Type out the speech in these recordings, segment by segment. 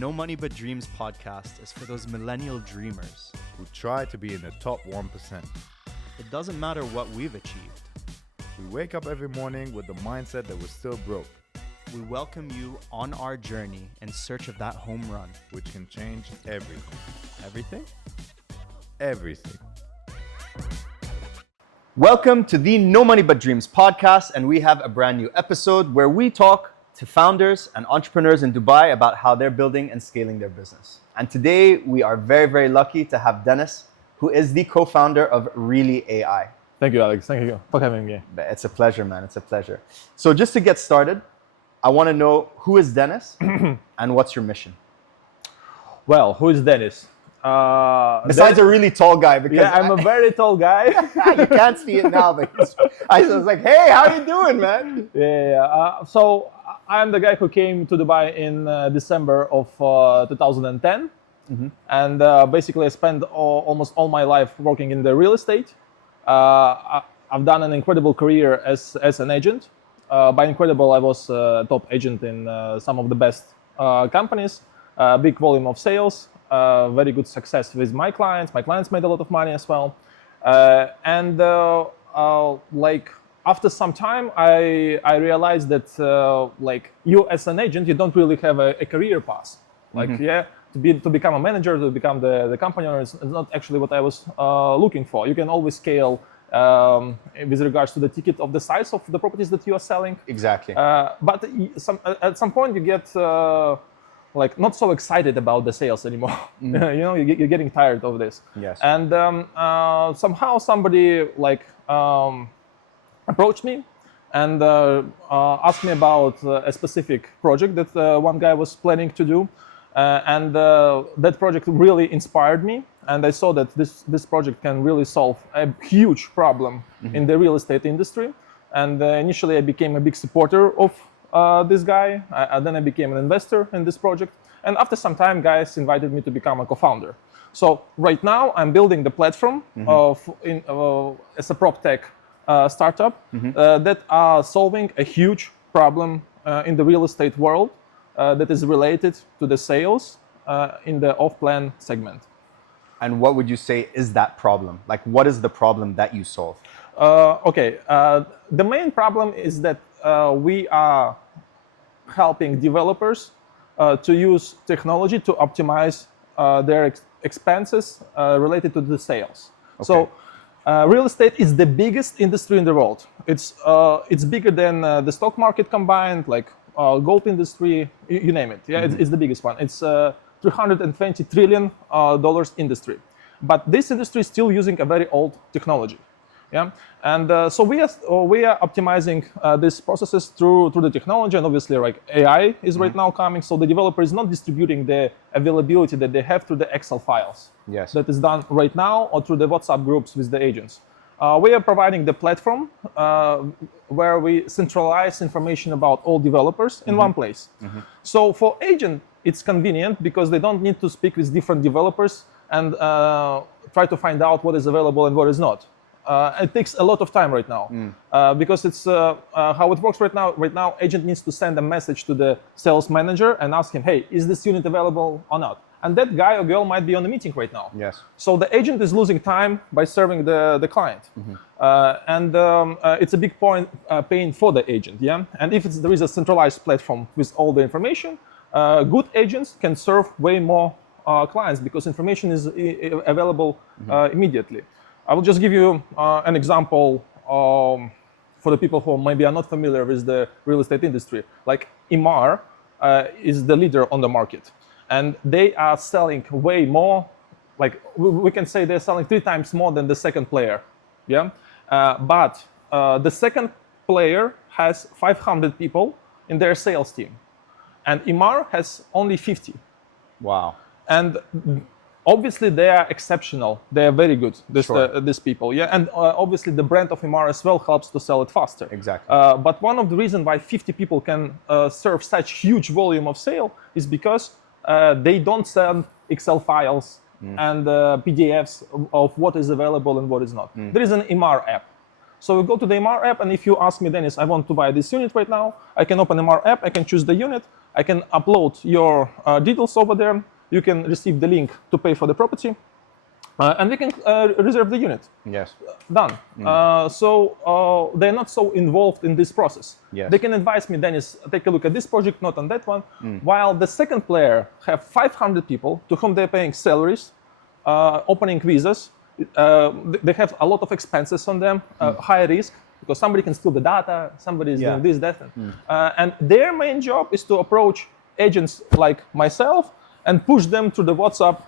No Money But Dreams podcast is for those millennial dreamers who try to be in the top 1%. It doesn't matter what we've achieved. We wake up every morning with the mindset that we're still broke, We welcome you on our journey in search of that home run. which can change everything. Everything? Everything. Welcome to the No Money But Dreams podcast, and we have a brand new episode where we talk to founders and entrepreneurs in Dubai about how they're building and scaling their business. And today we are very, very lucky to have Denis, who is the co-founder of Really AI. Thank you, Alex. Thank you for having me. It's a pleasure, man. It's a pleasure. So just to get started, I want to know who is Denis and what's your mission? Well, who is Denis? Besides a really tall guy, because Yeah, I'm a very tall guy. you can't see it now, but I was like, hey, how you doing, man? So I'm the guy who came to Dubai in December of 2010. And basically I spent almost all my life working in the real estate. I've done an incredible career as an agent. By incredible, I was a top agent in some of the best companies, big volume of sales, very good success with my clients. My clients made a lot of money as well. Like after some time, I realized that like you as an agent, you don't really have a career path. Like to become a manager, to become the company owner is not actually what I was looking for. You can always scale with regards to the ticket of the size of the properties that you are selling. Exactly. But at some point you get like not so excited about the sales anymore. You know, you're getting tired of this. Yes. And somehow somebody like approached me and asked me about a specific project that one guy was planning to do. That project really inspired me, and I saw that this project can really solve a huge problem in the real estate industry. And initially I became a big supporter of this guy. Then I became an investor in this project. And after some time, guys invited me to become a co-founder. So right now I'm building the platform as a proptech startup that are solving a huge problem in the real estate world. That is related to the sales in the off-plan segment. And what would you say is that problem? Like, what is the problem that you solve? The main problem is that we are helping developers to use technology to optimize their expenses related to the sales. Okay. So real estate is the biggest industry in the world. It's bigger than the stock market combined, like gold industry, you name it. Yeah, it's the biggest one. It's $320 trillion industry. But this industry is still using a very old technology. Yeah, and so we are optimizing these processes through the technology, and obviously like AI is right now coming. So the developer is not distributing the availability that they have through the Excel files. Yes. That is done right now or through the WhatsApp groups with the agents. We are providing the platform where we centralize information about all developers in one place. So for agent, it's convenient because they don't need to speak with different developers and try to find out what is available and what is not. It takes a lot of time right now because it's how it works right now. Right now, agent needs to send a message to the sales manager and ask him, hey, is this unit available or not? And that guy or girl might be on a meeting right now. Yes. So the agent is losing time by serving the client. It's a big pain for the agent. Yeah. And if there is a centralized platform with all the information, good agents can serve way more clients because information is available immediately. I will just give you an example for the people who maybe are not familiar with the real estate industry. Like Emaar is the leader on the market. And they are selling way more, like we can say they're selling 3 times more than the second player. Yeah. But the second player has 500 people in their sales team. And Emaar has only 50. Wow. And obviously they are exceptional. They are very good, these people. Yeah. And obviously the brand of Emaar as well helps to sell it faster. Exactly. But one of the reasons why 50 people can serve such huge volume of sale is because they don't send Excel files and PDFs of what is available and what is not. There is an Emaar app. So you go to the MR app, and if you ask me, Dennis, I want to buy this unit right now, I can open MR app, I can choose the unit, I can upload your details over there, you can receive the link to pay for the property, and we can reserve the unit. Yes. Done. So they're not so involved in this process. Yes. They can advise me, Dennis, take a look at this project, not on that one. While the second player have 500 people to whom they're paying salaries, opening visas. They have a lot of expenses on them, high risk, because somebody can steal the data, somebody is doing this, that. And their main job is to approach agents like myself and push them through the WhatsApp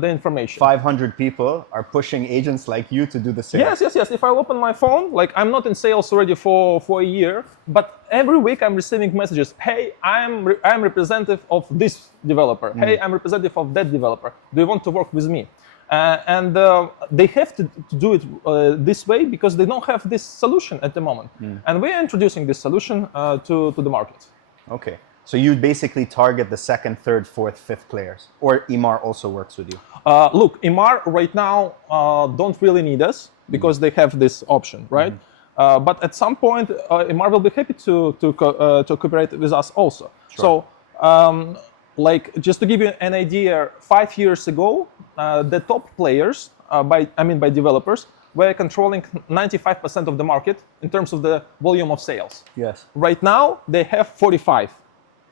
the information. 500 people are pushing agents like you to do the same. Yes. If I open my phone, like I'm not in sales already for a year, but every week I'm receiving messages. Hey, I'm representative of this developer. Hey, I'm representative of that developer. Do you want to work with me? And they have to do it this way because they don't have this solution at the moment. And we're introducing this solution to the market. Okay. So you basically target the second, third, fourth, fifth players, or EMAR also works with you? Look, EMAR right now don't really need us because they have this option, right? But at some point, EMAR will be happy to cooperate with us also. Sure. So, like just to give you an idea, 5 years ago, the top players, by developers, were controlling 95% of the market in terms of the volume of sales. Yes. Right now, they have 45.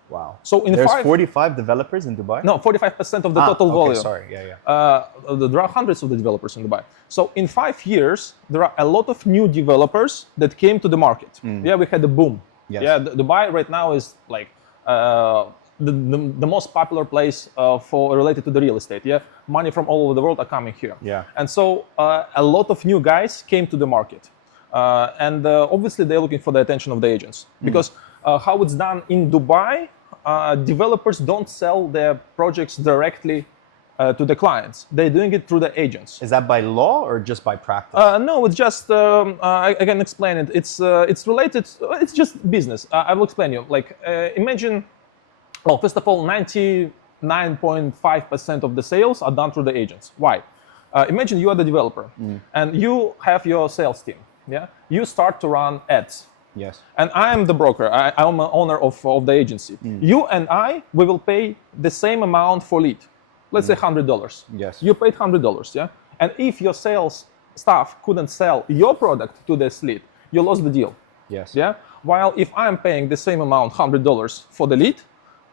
Wow. So there's 45 developers in Dubai? No, 45% of the total volume. Sorry, yeah. There are hundreds of the developers in Dubai. So in 5 years, there are a lot of new developers that came to the market. Yeah, we had a boom. Yes. Yeah, Dubai right now is like the most popular place related to the real estate. Yeah, money from all over the world are coming here. Yeah. And so a lot of new guys came to the market, and obviously they're looking for the attention of the agents because how it's done in Dubai, developers don't sell their projects directly to the clients. They're doing it through the agents. Is that by law or just by practice? No, it's just I can explain it. It's related. It's just business. I will explain you. Like imagine. Well, first of all, 99.5% of the sales are done through the agents. Why? Imagine you are the developer and you have your sales team. Yeah, you start to run ads. Yes. And I am the broker. I'm the owner of the agency. You and we will pay the same amount for lead. Let's say $100. Yes. You paid $100. Yeah. And if your sales staff couldn't sell your product to this lead, you lost the deal. Yes. Yeah. While if I'm paying the same amount, $100 for the lead,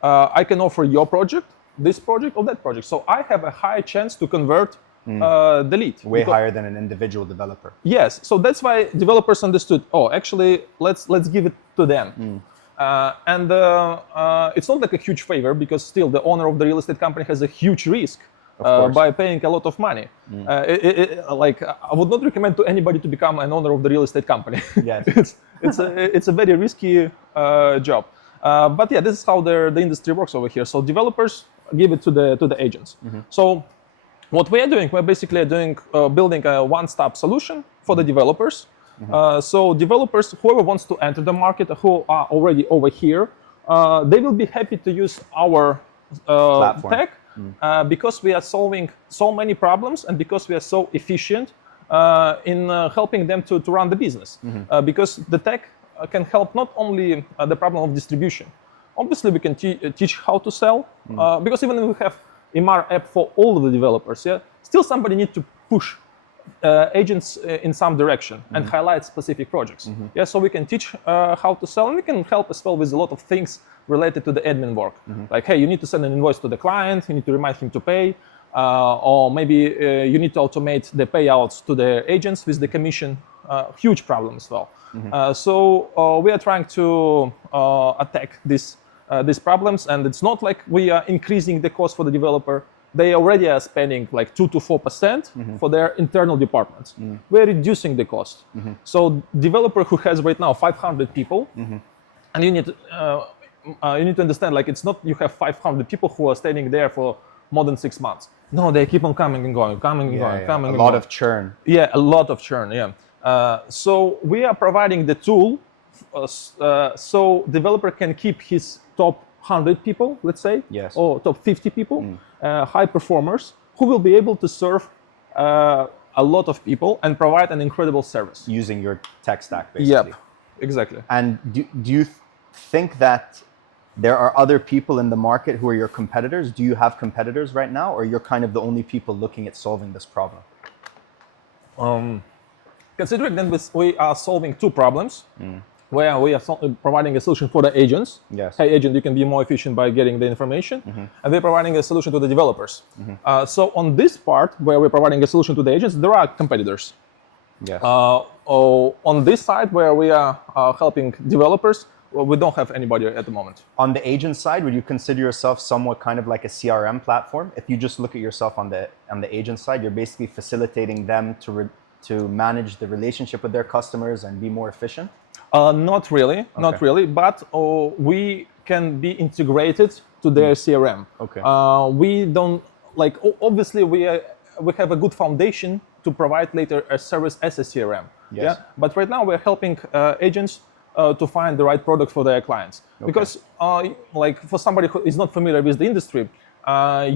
I can offer your project, this project, or that project. So I have a high chance to convert the lead. Way higher than an individual developer. Yes. So that's why developers understood, actually, let's give it to them. And it's not like a huge favor because still the owner of the real estate company has a huge risk by paying a lot of money. Like I would not recommend to anybody to become an owner of the real estate company. Yes. it's a very risky job. But yeah, this is how the industry works over here. So developers give it to the agents. So what we are doing, we're basically building a one-stop solution for the developers. So developers, whoever wants to enter the market, who are already over here, they will be happy to use our tech because we are solving so many problems and because we are so efficient in helping them to run the business. Because the tech can help not only the problem of distribution. Obviously, we can teach how to sell, because even if we have EMAR app for all of the developers, still somebody needs to push agents in some direction and highlight specific projects. So we can teach how to sell, and we can help as well with a lot of things related to the admin work. Like, hey, you need to send an invoice to the client, you need to remind him to pay, or maybe you need to automate the payouts to the agents with the commission. Huge problem as well. So we are trying to attack these problems, and it's not like we are increasing the cost for the developer. They already are spending like 2 to 4% for their internal departments. We're reducing the cost. So developer who has right now 500 people, and you need to understand, like, it's not you have 500 people who are standing there for more than 6 months. No, they keep on coming and going, coming and going. A lot of churn. Yeah, a lot of churn. Yeah. So we are providing the tool so developer can keep his top 100 people, let's say, or top 50 people, high performers, who will be able to serve a lot of people and provide an incredible service. Using your tech stack, basically. Yep, exactly. And do you think that there are other people in the market who are your competitors? Do you have competitors right now, or you're kind of the only people looking at solving this problem? Considering that we are solving two problems, where we are providing a solution for the agents. Yes. Hey, agent, you can be more efficient by getting the information. And we're providing a solution to the developers. So on this part, where we're providing a solution to the agents, there are competitors. Yes. On this side, where we are helping developers, well, we don't have anybody at the moment. On the agent side, would you consider yourself somewhat kind of like a CRM platform? If you just look at yourself on the agent side, you're basically facilitating them to manage the relationship with their customers and be more efficient? Not really, not really, but we can be integrated to their CRM. Okay. We don't, like, obviously we have a good foundation to provide later a service as a CRM. Yes. Yeah. But right now we're helping agents to find the right product for their clients. Okay. Because like for somebody who is not familiar with the industry,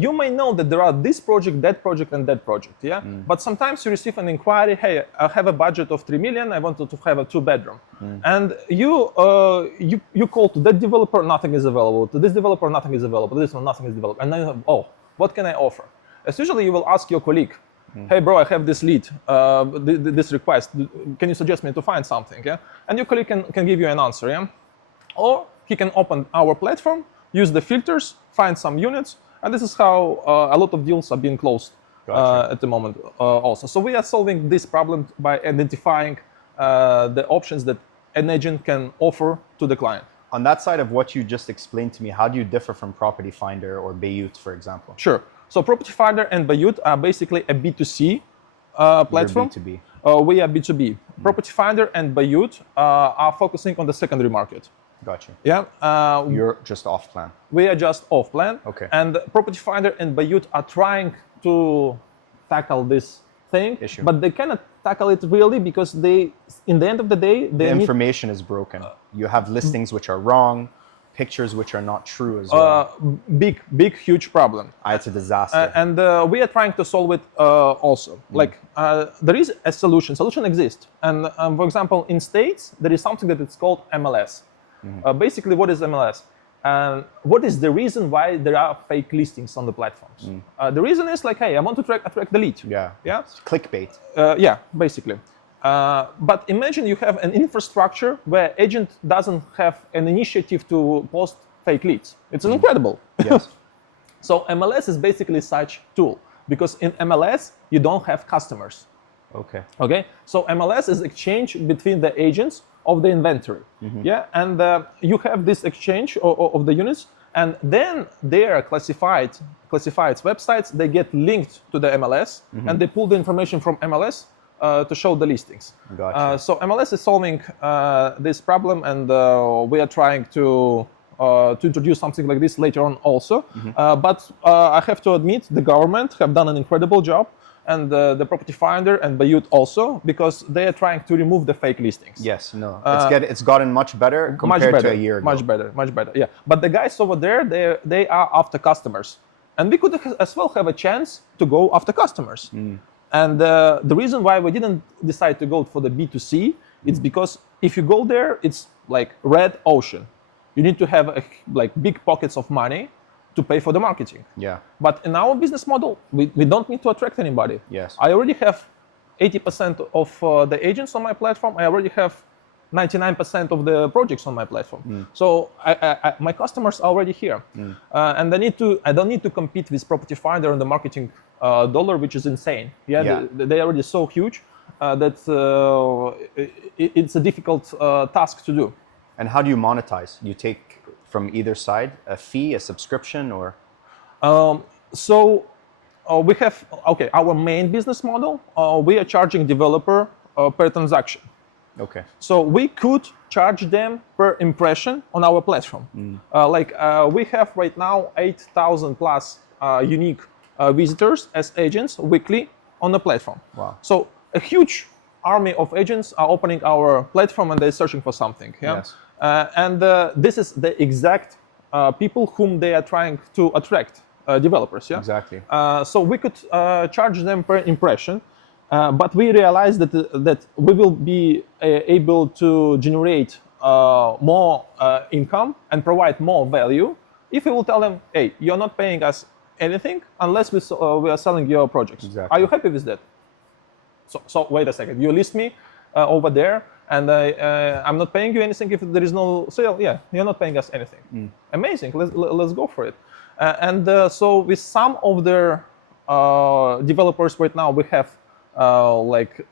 you may know that there are this project, that project, and that project, yeah? But sometimes you receive an inquiry, hey, I have a budget of 3 million, I wanted to have a 2-bedroom. And you call to that developer, nothing is available. To this developer, nothing is available. To this one, nothing is available. And then, oh, what can I offer? As usually you will ask your colleague, hey bro, I have this lead, this request, can you suggest me to find something, yeah? And your colleague can give you an answer, yeah? Or he can open our platform, use the filters, find some units, and this is how a lot of deals are being closed at the moment also. So we are solving this problem by identifying the options that an agent can offer to the client. On that side of what you just explained to me, how do you differ from Property Finder or Bayut, for example? Sure. So Property Finder and Bayut are basically a B2C platform. You're B2B. We are B2B. Property Finder and Bayut are focusing on the secondary market. Got you. Yeah. You're just off plan. We are just off plan. Okay. And Property Finder and Bayut are trying to tackle this thing, issue, but they cannot tackle it really because they, in the end of the day, the information is broken. You have listings which are wrong, pictures which are not true as well. Big, huge problem. It's a disaster. And we are trying to solve it also. Like there is a solution. Solution exists. And for example, in States, there is something that it's called MLS. Basically, what is MLS? And what is the reason why there are fake listings on the platforms? The reason is like, hey, I want to attract the lead. Yeah. Yeah. It's clickbait. Yeah, basically. But imagine you have an infrastructure where agent doesn't have an initiative to post fake leads. It's incredible. Yes. So MLS is basically such tool because in MLS you don't have customers. Okay. Okay. So MLS is exchange between the agents of the inventory. Yeah. And you have this exchange of the units, and then their classified websites, they get linked to the MLS, and they pull the information from MLS to show the listings. Gotcha. So MLS is solving this problem, and we are trying to introduce something like this later on also. But I have to admit, the government have done an incredible job, and the Property Finder and Bayut also, because they are trying to remove the fake listings. Yes, no, it's gotten much better compared to a year ago. Much better, yeah. But the guys over there, they are after customers. And we could as well have a chance to go after customers. And the reason why we didn't decide to go for the B2C, it's because if you go there, it's like red ocean. You need to have like big pockets of money to pay for the marketing. Yeah. But in our business model, we don't need to attract anybody. Yes. I already have 80% of the agents on my platform. I already have 99% of the projects on my platform. So my customers are already here. And I don't need to compete with Property Finder on the marketing dollar, which is insane. Yeah. They are already so huge that it's a difficult task to do. And how do you monetize? You take from either side a fee, a subscription, or? We have, our main business model, we are charging developer per transaction. Okay. So we could charge them per impression on our platform. We have right now 8,000 plus unique visitors as agents weekly on the platform. Wow. So a huge army of agents are opening our platform and they're searching for something. Yeah? Yes. And this is the exact people whom they are trying to attract, developers. Yeah. Exactly. So we could charge them per impression. But we realized that we will be able to generate more income and provide more value if we will tell them, hey, you're not paying us anything unless we are selling your projects. Exactly. Are you happy with that? So wait a second, you list me over there and I'm not paying you anything if there is no sale. Yeah, you're not paying us anything. Amazing, let's go for it. So with some of the developers right now, we have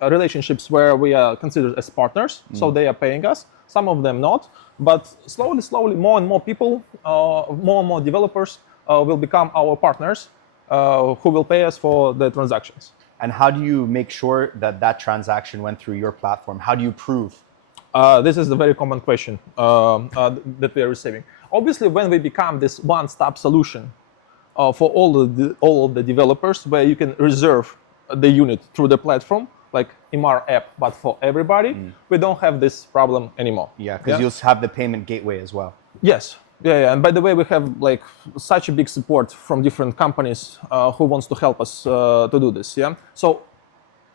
relationships where we are considered as partners, so they are paying us. Some of them not, but slowly, more and more people, more and more developers will become our partners, who will pay us for the transactions. And how do you make sure that that transaction went through your platform? How do you prove? This is a very common question that we are receiving. Obviously, when we become this one-stop solution for all of the developers, where you can reserve the unit through the platform, like Imar app, but for everybody, we don't have this problem anymore. Yeah, because you'll have the payment gateway as well. Yes. Yeah. And by the way, we have like such a big support from different companies who wants to help us to do this. Yeah. So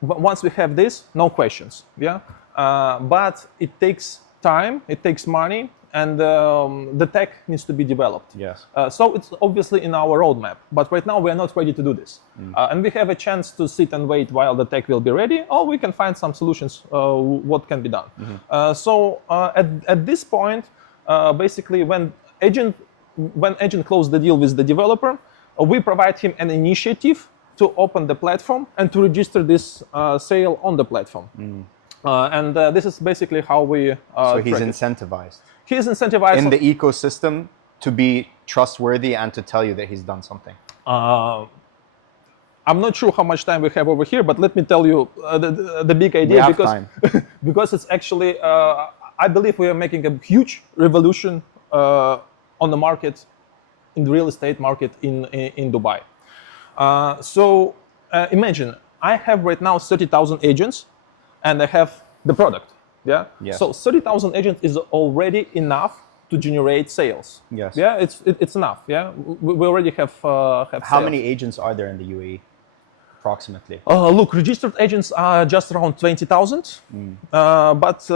once we have this, no questions. Yeah. But it takes time, it takes money, and the tech needs to be developed. Yes. So it's obviously in our roadmap, but right now we are not ready to do this. And we have a chance to sit and wait while the tech will be ready, or we can find some solutions what can be done. So at this point, basically when agent closes the deal with the developer, we provide him an initiative to open the platform and to register this sale on the platform. And this is basically how we so he's incentivized. He is incentivized in the ecosystem to be trustworthy and to tell you that he's done something. I'm not sure how much time we have over here, but let me tell you the big idea, because because it's actually I believe we are making a huge revolution on the market, in the real estate market in Dubai. So imagine I have right now 30,000 agents, and I have the product. Yeah. Yes. So 30,000 agents is already enough to generate sales. Yes. Yeah. It's enough. Yeah. We already have. How sales. many agents are there in the UAE, approximately? Look, registered agents are just around 20,000. But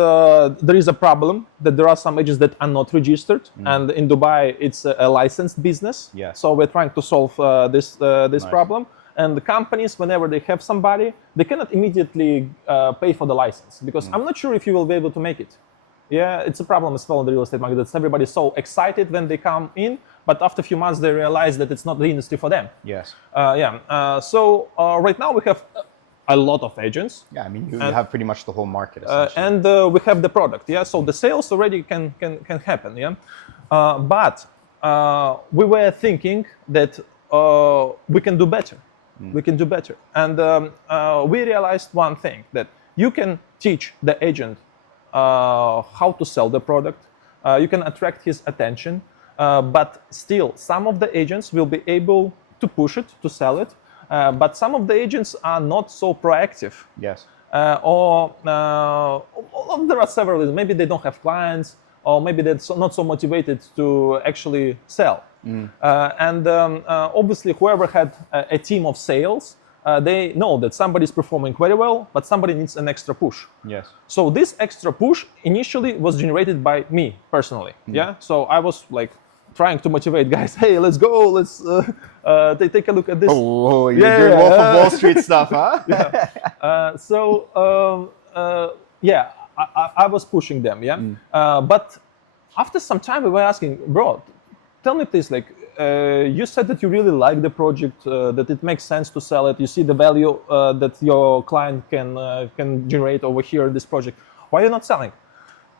there is a problem that there are some agents that are not registered, and in Dubai it's a licensed business. Yes. So we're trying to solve this problem. And the companies, whenever they have somebody, they cannot immediately pay for the license, because I'm not sure if you will be able to make it. Yeah, it's a problem as well in the real estate market. That everybody's so excited when they come in, but after a few months they realize that it's not the industry for them. Yes. So right now we have a lot of agents. Yeah, I mean you have pretty much the whole market. And we have the product. Yeah, so the sales already can happen. Yeah, but we were thinking that we can do better. We can do better. And we realized one thing, that you can teach the agent how to sell the product. You can attract his attention, but still some of the agents will be able to push it, to sell it. But some of the agents are not so proactive. Yes. Or there are several reasons. Maybe they don't have clients, or maybe they're not so motivated to actually sell. And obviously, whoever had a team of sales, they know that somebody is performing very well, but somebody needs an extra push. Yes. So this extra push initially was generated by me personally. Yeah. So I was like trying to motivate guys. Hey, let's go. Let's take a look at this. Oh, you're doing Wolf of Wall Street stuff, huh? Yeah. I was pushing them. Yeah. But after some time, we were asking, bro, tell me please, like, you said that you really like the project, that it makes sense to sell it. You see the value that your client can generate over here in this project. Why are you not selling?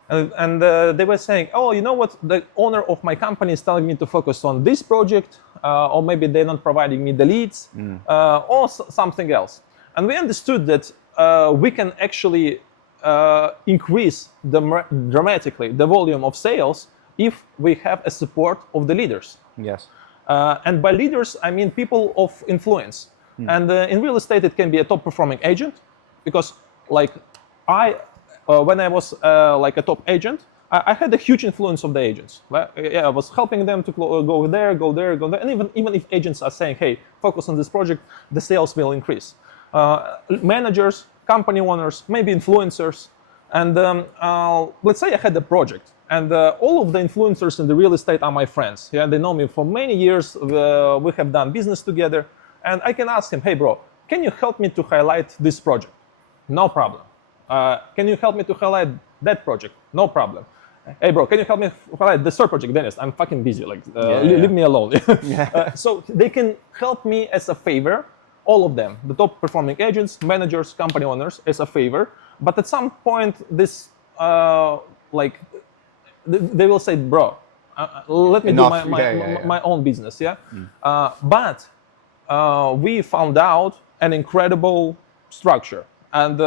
And they were saying, oh, you know what? The owner of my company is telling me to focus on this project, or maybe they're not providing me the leads, or something else. And we understood that we can actually increase dramatically the volume of sales if we have a support of the leaders. Yes. And by leaders, I mean people of influence. And in real estate, it can be a top performing agent, because like when I was like a top agent, I had a huge influence of the agents. I was helping them to go there. And even if agents are saying, hey, focus on this project, the sales will increase. managers, company owners, maybe influencers. And let's say I had a project, and all of the influencers in the real estate are my friends. Yeah, they know me for many years. We have done business together, and I can ask him, hey, bro, can you help me to highlight this project? No problem. Can you help me to highlight that project? No problem. Hey, bro, can you help me highlight the third project? Dennis, I'm fucking busy. Like, leave me alone. So they can help me as a favor, all of them, the top performing agents, managers, company owners, as a favor. But at some point, this, they will say, bro, let me do my own business. Yeah. But we found out an incredible structure. And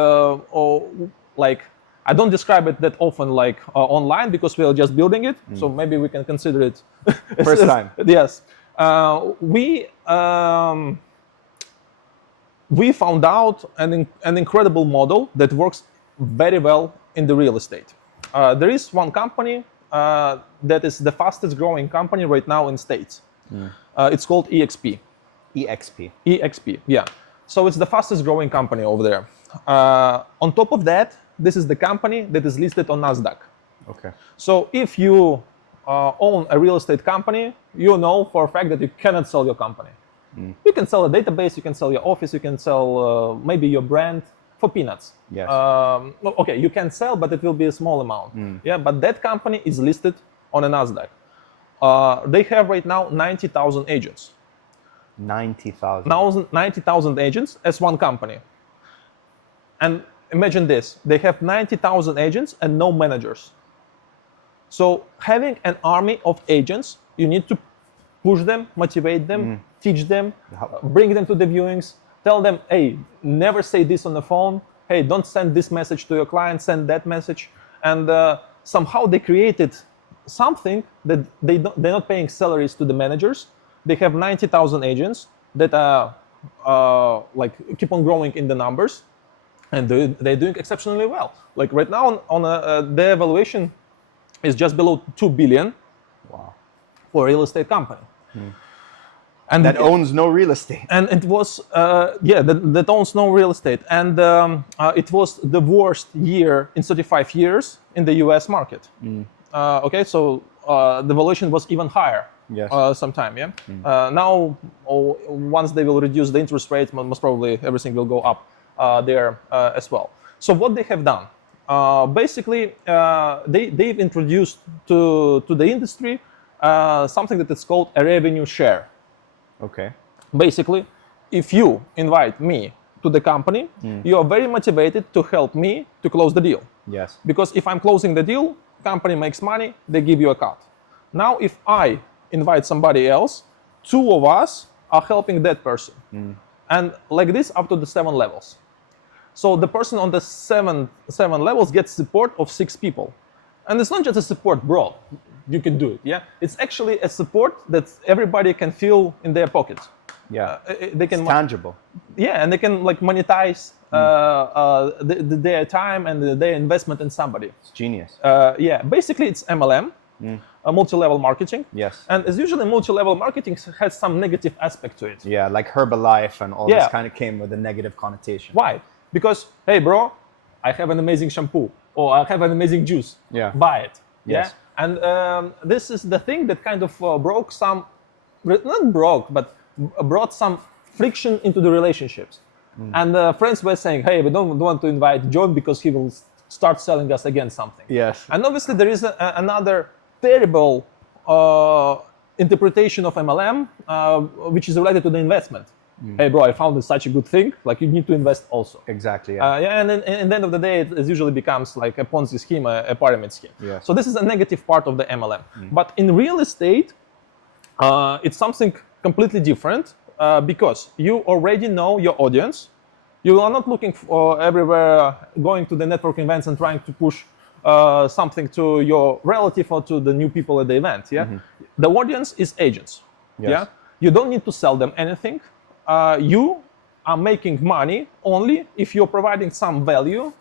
I don't describe it that often online because we are just building it. So maybe we can consider it first time. Yes. We found out an incredible model that works very well in the real estate. There is one company that is the fastest growing company right now in States. It's called EXP. EXP, yeah. So it's the fastest growing company over there. On top of that, this is the company that is listed on NASDAQ. Okay. So if you own a real estate company, you know for a fact that you cannot sell your company. You can sell a database, you can sell your office, you can sell maybe your brand for peanuts. Yes. Okay, you can sell, but it will be a small amount. Yeah, but that company is listed on a NASDAQ. They have right now 90,000 agents. 90,000. 90,000 agents as one company. And imagine this, they have 90,000 agents and no managers. So having an army of agents, you need to push them, motivate them, teach them, bring them to the viewings, tell them, hey, never say this on the phone. Hey, don't send this message to your client, send that message. And somehow they created something that they're not paying salaries to the managers. They have 90,000 agents that keep on growing in the numbers. And they're doing exceptionally well. Like right now, the evaluation is just below 2 billion. Wow. For a real estate company. And that owns no real estate. And it was, that owns no real estate. And it was the worst year in 35 years in the US market. Okay, so the valuation was even higher. Yes. Sometime, yeah. Now, once they will reduce the interest rate, most probably everything will go up there as well. So what they have done, basically, they've introduced to the industry something that is called a revenue share. Okay. Basically, if you invite me to the company, you are very motivated to help me to close the deal. Yes. Because if I'm closing the deal, company makes money, they give you a cut. Now, if I invite somebody else, two of us are helping that person. And like this up to the 7 levels. So the person on the seven levels gets support of 6 people. And it's not just a support, bro, you can do it, yeah? It's actually a support that everybody can feel in their pocket. Yeah, they can it's tangible. Yeah, and they can monetize their time and their investment in somebody. It's genius. Yeah, basically it's MLM, multi-level marketing. Yes. And as usually multi-level marketing has some negative aspect to it. Yeah, like Herbalife and all this kind of came with a negative connotation. Why? Because, hey, bro, I have an amazing shampoo or I have an amazing juice. Yeah. Buy it. Yes. Yeah. And this is the thing that kind of broke some, not broke, but brought some friction into the relationships. And friends were saying, hey, we don't want to invite John because he will start selling us again something. Yes. And obviously there is another terrible interpretation of MLM, which is related to the investment. Hey, bro, I found such a good thing. Like, you need to invest also. Exactly. Yeah. Yeah, and then at the end of the day, it usually becomes like a Ponzi scheme, a pyramid scheme. Yeah. So this is a negative part of the MLM. But in real estate, it's something completely different because you already know your audience. You are not looking for everywhere, going to the networking events and trying to push something to your relative or to the new people at the event. Yeah. The audience is agents. Yes. Yeah. You don't need to sell them anything. You are making money only if you're providing some value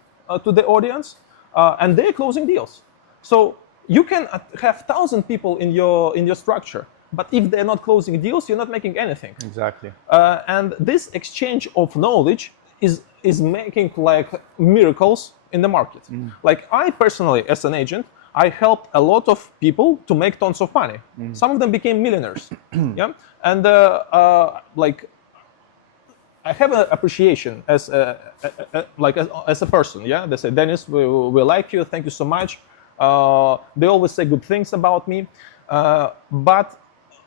to the audience, and they're closing deals. So you can have 1,000 people in your structure, but if they're not closing deals, you're not making anything. Exactly. And this exchange of knowledge is making like miracles in the market. Like I personally, as an agent, I helped a lot of people to make tons of money. Some of them became millionaires. Yeah, and like I have an appreciation as as a person. Yeah, they say, Dennis, we like you. Thank you so much. They always say good things about me, but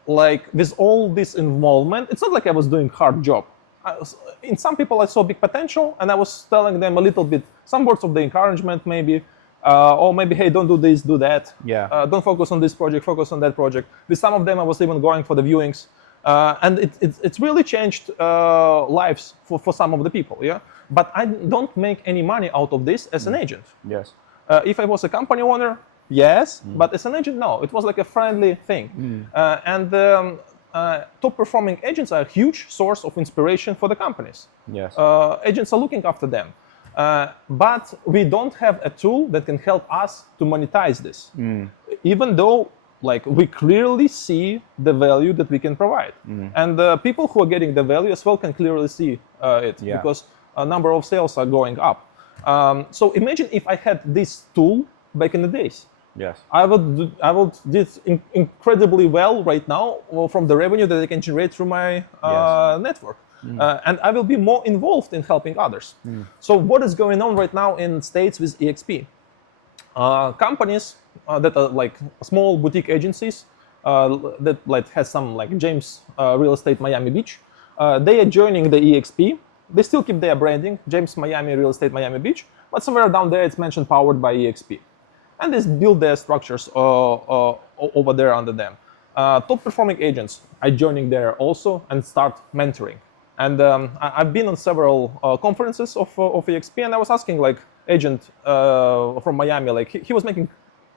like with all this involvement, it's not like I was doing hard job. In some people, I saw big potential, and I was telling them a little bit, some words of the encouragement, maybe, or maybe, hey, don't do this, do that. Yeah. Don't focus on this project, focus on that project. With some of them, I was even going for the viewings, and it's really changed lives for some of the people. Yeah, but I don't make any money out of this as an agent. Yes. If I was a company owner, yes, but as an agent, no. It was like a friendly thing. Top performing agents are a huge source of inspiration for the companies. Yes. Agents are looking after them. But we don't have a tool that can help us to monetize this. Even though like we clearly see the value that we can provide. And the people who are getting the value as well can clearly see it because a number of sales are going up. So imagine if I had this tool back in the days. Yes. I would do incredibly well right now from the revenue that I can generate through my network. And I will be more involved in helping others. So what is going on right now in States with EXP? Companies that are like small boutique agencies that like has some like James Real Estate Miami Beach, they are joining the EXP. They still keep their branding, James Miami Real Estate Miami Beach, but somewhere down there it's mentioned powered by EXP. And they build their structures over there under them. Top performing agents are joining there also and start mentoring. And I've been on several conferences of EXP, and I was asking like agent from Miami, like he was making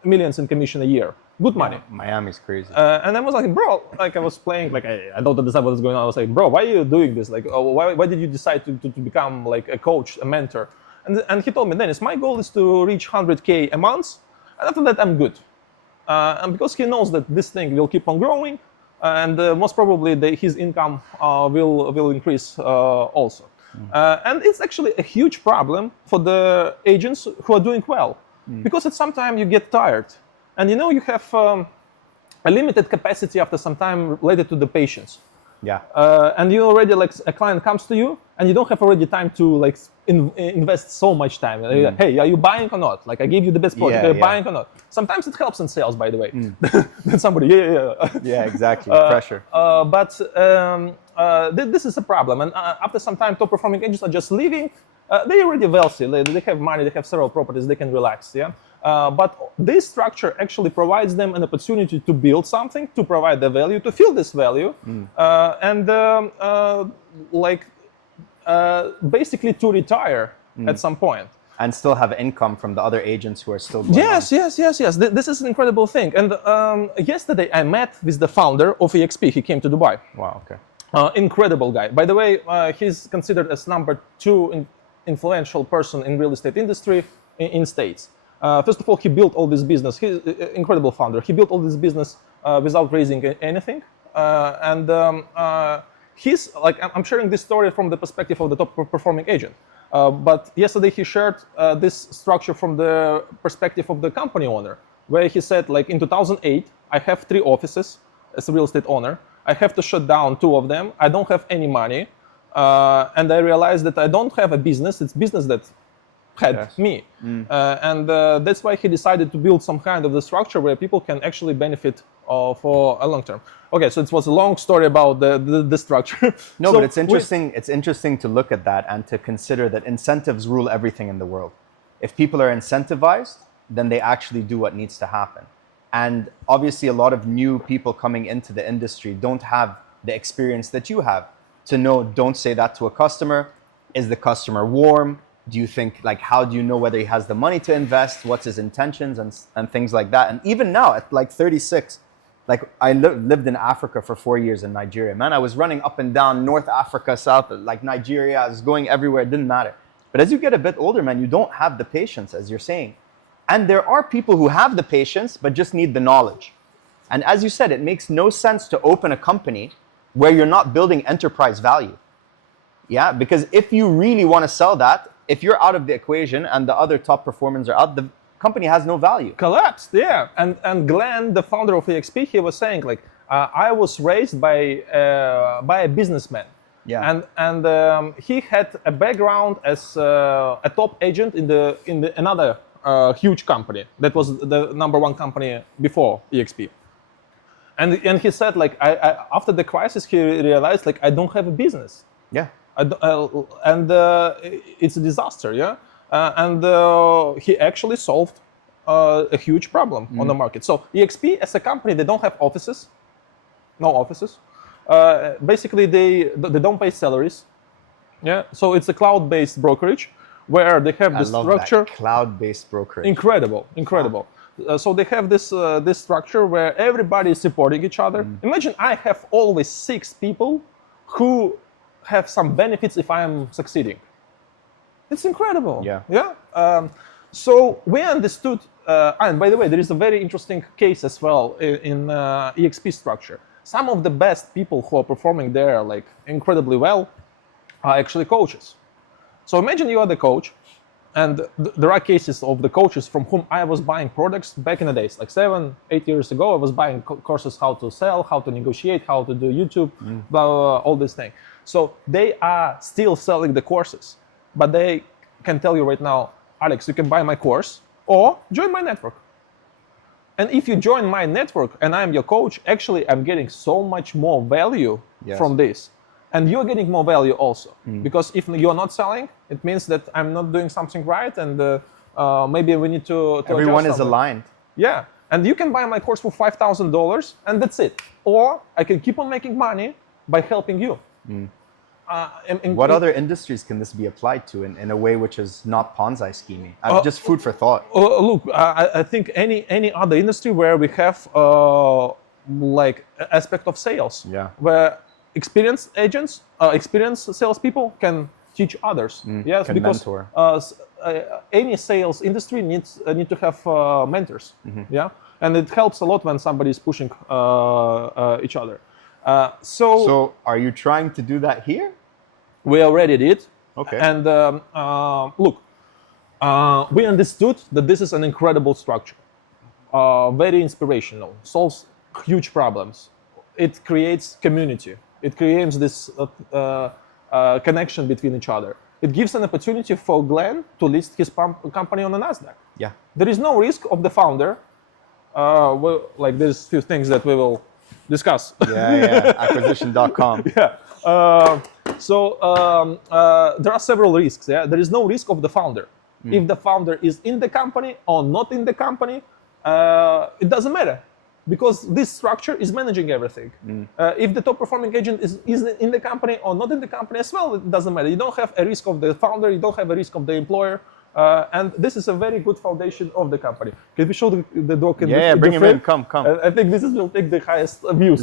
millions in commission a year, good money. Miami's crazy. And I was like, bro, like I was playing, like I don't understand what is going on. I was like, bro, why are you doing this? Like, why did you decide to become like a coach, a mentor? And he told me, Dennis, my goal is to reach 100K a month. And after that, I'm good. And because he knows that this thing will keep on growing, and most probably his income will increase also. And it's actually a huge problem for the agents who are doing well. Because at some time you get tired. And you know, you have a limited capacity after some time related to the patience. Yeah. And you already, like, a client comes to you and you don't have already time to like invest so much time. Hey, are you buying or not? Like, I gave you the best product. Are you buying or not? Sometimes it helps in sales, by the way. Then somebody, Yeah, exactly. Pressure. But this is a problem. And after some time, top performing agents are just leaving. They're already wealthy. They have money. They have several properties. They can relax. Yeah. But this structure actually provides them an opportunity to build something, to provide the value, to feel this value, and basically to retire at some point. And still have income from the other agents who are still going Yes. This is an incredible thing. And yesterday I met with the founder of EXP. He came to Dubai. Wow, okay. Incredible guy. By the way, he's considered as number 2 influential person in real estate industry in States. First of all, he built all this business. He's an incredible founder. He built all this business without raising anything. He's like, I'm sharing this story from the perspective of the top performing agent. But yesterday he shared this structure from the perspective of the company owner, where he said, like, in 2008, I have 3 offices as a real estate owner. I have to shut down 2 of them. I don't have any money. And I realized that I don't have a business. It's business that had me. And that's why he decided to build some kind of the structure where people can actually benefit for a long term. Okay, so it was a long story about the structure. No, So but it's interesting. It's interesting to look at that and to consider that incentives rule everything in the world. If people are incentivized, then they actually do what needs to happen. And obviously, a lot of new people coming into the industry don't have the experience that you have to know, don't say that to a customer. Is the customer warm? Do you think, like, how do you know whether he has the money to invest? What's his intentions and things like that? And even now at like 36, like I lived in Africa for 4 years in Nigeria. Man, I was running up and down North Africa, South, like Nigeria. I was going everywhere. It didn't matter. But as you get a bit older, man, you don't have the patience, as you're saying. And there are people who have the patience, but just need the knowledge. And as you said, it makes no sense to open a company where you're not building enterprise value. Yeah, because if you really want to sell that, if you're out of the equation and the other top performers are out, the company has no value. Collapsed, yeah. And Glenn, the founder of EXP, he was saying like, I was raised by a businessman. Yeah. And he had a background as a top agent in another huge company that was the number one company before EXP. And he said like, after the crisis, he realized like I don't have a business. Yeah. It's a disaster, yeah. And he actually solved a huge problem on the market. So EXP as a company, they don't have offices, no offices. Basically, they don't pay salaries. Yeah, so it's a cloud-based brokerage where they have this structure. That cloud-based brokerage. Incredible. So they have this structure where everybody is supporting each other. Imagine I have always 6 people who have some benefits if I am succeeding. It's incredible. Yeah. So we understood, and by the way, there is a very interesting case as well in EXP structure. Some of the best people who are performing there like incredibly well are actually coaches. So imagine you are the coach, and there are cases of the coaches from whom I was buying products back in the days, like 7, 8 years ago. I was buying courses how to sell, how to negotiate, how to do YouTube, blah, blah, blah, all this thing. So they are still selling the courses, but they can tell you right now, Alex, you can buy my course or join my network. And if you join my network and I'm your coach, actually I'm getting so much more value from this. And you're getting more value also. Because if you're not selling, it means that I'm not doing something right, and maybe we need to Everyone adjust is aligned. Yeah, and you can buy my course for $5,000 and that's it. Or I can keep on making money by helping you. What other industries can this be applied to in a way which is not Ponzi scheming? Just food for thought. Look, I think any other industry where we have like aspect of sales, where experienced agents, experienced salespeople can teach others. Yes, can because mentor. Any sales industry need to have mentors. Yeah, and it helps a lot when somebody is pushing each other. So are you trying to do that here? We already did. Okay. And look, we understood that this is an incredible structure, very inspirational, solves huge problems. It creates community. It creates this connection between each other. It gives an opportunity for Glenn to list his company on the NASDAQ. Yeah. There is no risk of the founder. Like there's few things that we will discuss. Yeah. Acquisition.com. Yeah. So there are several risks. Yeah, there is no risk of the founder. If the founder is in the company or not in the company, it doesn't matter, because this structure is managing everything. If the top performing agent is in the company or not in the company as well, it doesn't matter. You don't have a risk of the founder. You don't have a risk of the employer. And this is a very good foundation of the company. Can we show the doc in the bring him frame? in. Come. I think this will take the highest views.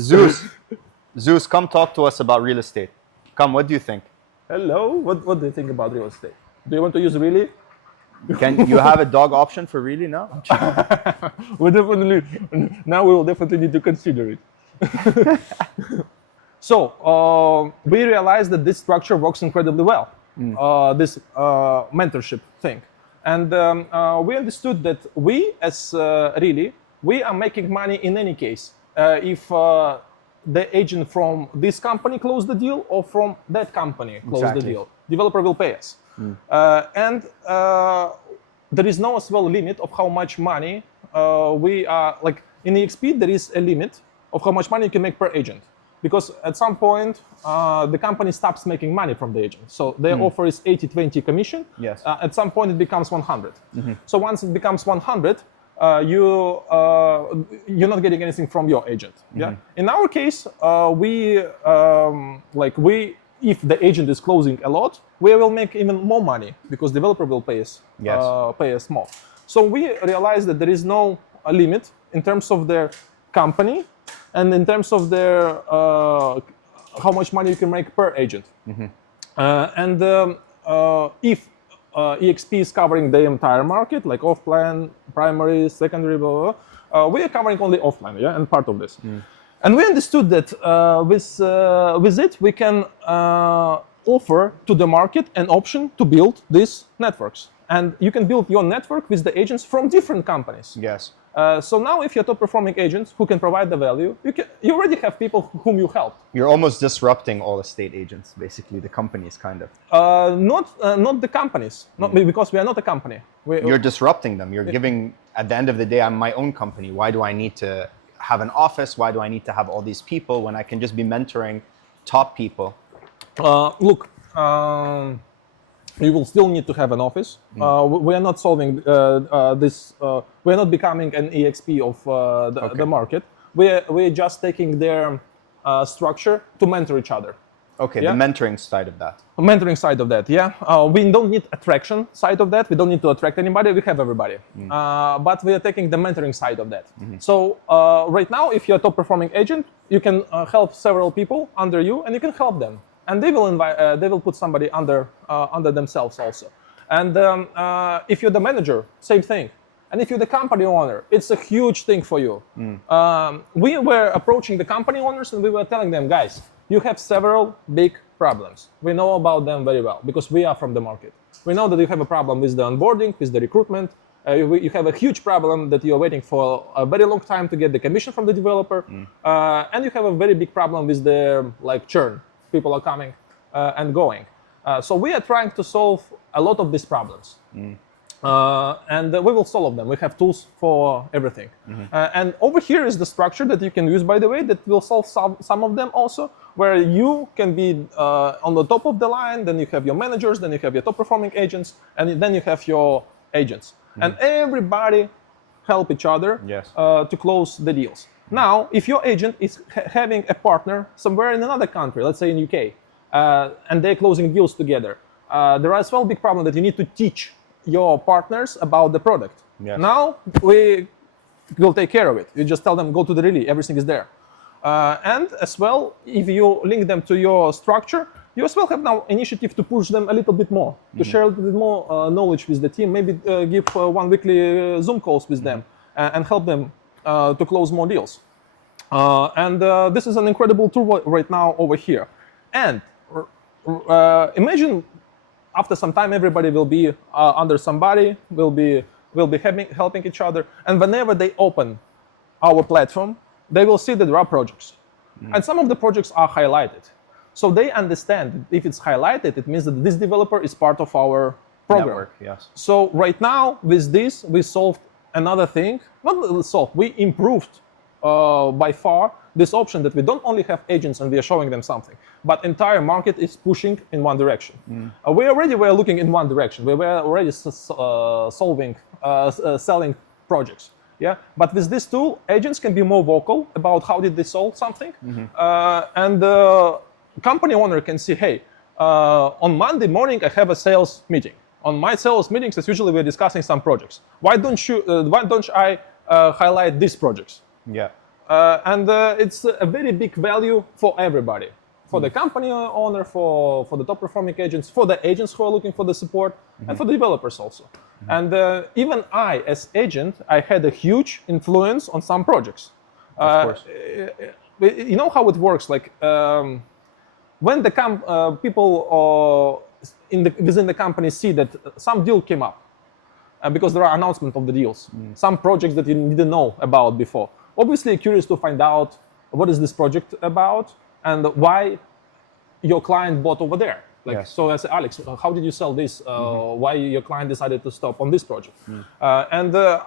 Zeus, come talk to us about real estate. Come, what do you think? Hello, what do you think about real estate? Do you want to use really? Can you have a dog option for really now? Now we will definitely need to consider it. So we realized that this structure works incredibly well, this mentorship thing. And we understood that we as we are making money in any case. If the agent from this company close the deal or from that company close the deal, developer will pay us. And there is no as well limit of how much money we are, like in EXP there is a limit of how much money you can make per agent, because at some point the company stops making money from the agent. So their offer is 80-20 commission. Yes. At some point it becomes 100. So once it becomes 100, you're not getting anything from your agent. Yeah. In our case, if the agent is closing a lot, we will make even more money because developer will pay us more. So we realized that there is no limit in terms of their company and in terms of their how much money you can make per agent. If EXP is covering the entire market, like off-plan, primary, secondary, blah, blah, blah, we are covering only offline, and part of this. And we understood that with it we can offer to the market an option to build these networks. And you can build your network with the agents from different companies. Yes. So now if you're top performing agents who can provide the value, you already have people whom you help. You're almost disrupting all estate agents, basically, the companies, kind of. Not the companies, because we are not a company. You're disrupting them. You're giving, at the end of the day, I'm my own company. Why do I need to have an office? Why do I need to have all these people when I can just be mentoring top people? Look, you will still need to have an office. We are not solving this. We are not becoming an EXP of the market. We're just taking their structure to mentor each other. Okay, the mentoring side of that. Mentoring side of that, yeah. We don't need attraction side of that. We don't need to attract anybody. We have everybody. But we are taking the mentoring side of that. So right now, if you're a top performing agent, you can help several people under you, and you can help them. And they will put somebody under themselves also. And if you're the manager, same thing. And if you're the company owner, it's a huge thing for you. We were approaching the company owners and we were telling them, guys, you have several big problems. We know about them very well because we are from the market. We know that you have a problem with the onboarding, with the recruitment. You have a huge problem that you're waiting for a very long time to get the commission from the developer. And you have a very big problem with the churn. People are coming and going. So we are trying to solve a lot of these problems. And we will solve them. We have tools for everything. And over here is the structure that you can use, by the way, that will solve some of them also, where you can be on the top of the line, then you have your managers, then you have your top performing agents, and then you have your agents. And everybody help each other to close the deals. Now, if your agent is having a partner somewhere in another country, let's say in UK, and they're closing deals together, there are as well big problem that you need to teach your partners about the product. Now, we will take care of it. You just tell them, go to the release, everything is there. And as well, if you link them to your structure, you as well have now initiative to push them a little bit more, to share a little bit more knowledge with the team, maybe give 1 weekly Zoom calls with them and help them to close more deals. And this is an incredible tool right now over here. And imagine after some time, everybody will be under somebody, will be helping each other. And whenever they open our platform, they will see that there are projects. And some of the projects are highlighted. So they understand that if it's highlighted, it means that this developer is part of our program. Network, yes. So right now, with this, we solved another thing. Not solved, we improved by far this option that we don't only have agents and we are showing them something, but entire market is pushing in one direction. We already were looking in one direction. We were already selling projects. Yeah, but with this tool, agents can be more vocal about how did they solve something, and the company owner can see, hey, on Monday morning I have a sales meeting. On my sales meetings, as usually we're discussing some projects. Why don't I highlight these projects? Yeah. And it's a very big value for everybody, for the company owner, for the top performing agents, for the agents who are looking for the support, and for the developers also. And even I, as agent, I had a huge influence on some projects. Of course. You know how it works, like when the people within the company see that some deal came up, because there are announcements of the deals, some projects that you didn't know about before. Obviously, curious to find out what is this project about and why your client bought over there. So I say, Alex, how did you sell this? Why your client decided to stop on this project? And there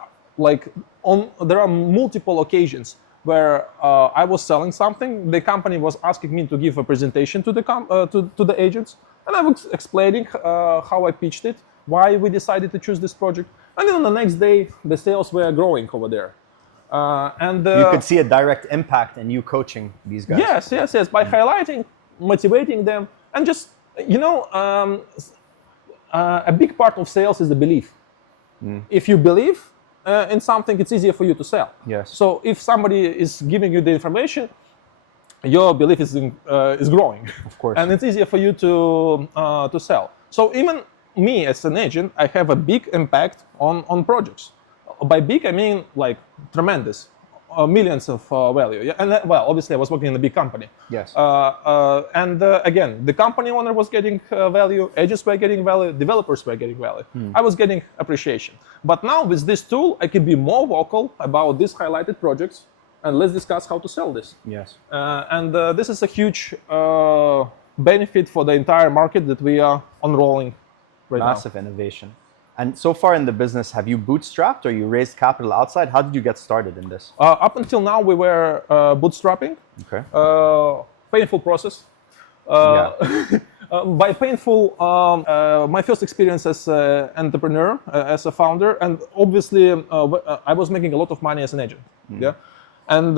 are multiple occasions where I was selling something. The company was asking me to give a presentation to the agents, and I was explaining how I pitched it, why we decided to choose this project. And then on the next day, the sales were growing over there. You could see a direct impact in you coaching these guys. Yes. By highlighting, motivating them, and just, a big part of sales is the belief. If you believe in something, it's easier for you to sell. Yes. So if somebody is giving you the information, your belief is growing. Of course. And it's easier for you to sell. So even me as an agent, I have a big impact on projects. By big, I mean like tremendous. millions of value. Yeah? And well, obviously I was working in a big company. Yes. And again, the company owner was getting value, agents were getting value, developers were getting value. I was getting appreciation. But now with this tool, I can be more vocal about these highlighted projects, and let's discuss how to sell this. Yes. And this is a huge benefit for the entire market that we are unrolling right now. Massive innovation. And so far in the business, have you bootstrapped or you raised capital outside? How did you get started in this? Up until now, we were bootstrapping. Okay. Painful process. By painful, my first experience as an entrepreneur, as a founder, and obviously I was making a lot of money as an agent. Yeah, and